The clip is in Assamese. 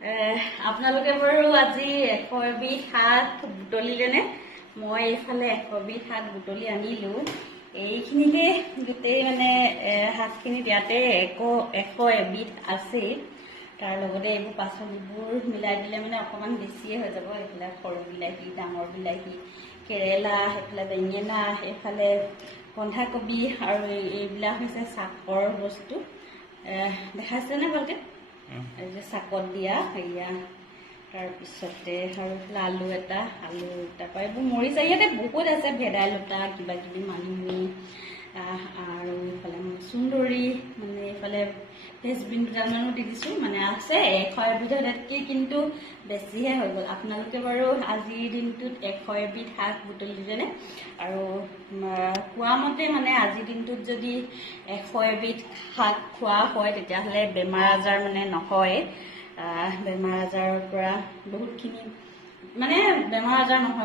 আপোনালোকে বাৰু আজি 100 এবিধ শাক বুটলিলেনে? মই এইফালে 100 বিধ শাক বুটলি আনিলো। এইখিনিতে গোটেই মানে শাকখিনিত ইয়াতে 100 এবিধ আছে। তাৰ লগতে এইবোৰ পাচলিবোৰ মিলাই দিলে মানে অকণমান বেছিয়ে হৈ যাব। এইফালে সৰু বিলাহী, ডাঙৰ বিলাহী, কেৰেলা, সেইফালে বেঙেনা, এইফালে বন্ধাকবি, আৰু এইবিলাক হৈছে শাকৰ বস্তু। দেখাইছেনে ভালকে? এই যে শাকত দিয়া সেয়া, তাৰপিছতে আৰু আলু এটা, তাৰপৰা এইবোৰ মৰিচা ইয়াতে বহুত আছে, ভেদাইলতা, কিবা কিবি, মানিমুনি, আৰু এইফালে মচুন্দৰী, মানে এইফালে ফ্ৰেঞ্চবিন দুটামানো দি দিছোঁ। মানে আছে 100 এবিধতকৈ কিন্তু বেছিহে হৈ গ'ল। আপোনালোকে বাৰু আজিৰ দিনটোত 100 এবিধ শাক বুটলিলেনে? আৰু কোৱা মতে মানে আজিৰ দিনটোত যদি 100 এবিধ শাক খোৱা হয় তেতিয়াহ'লে বেমাৰ আজাৰ মানে নহয়। বেমাৰ আজাৰৰ পৰা বহুতখিনি মানে বেমাৰ আজাৰ নহয়।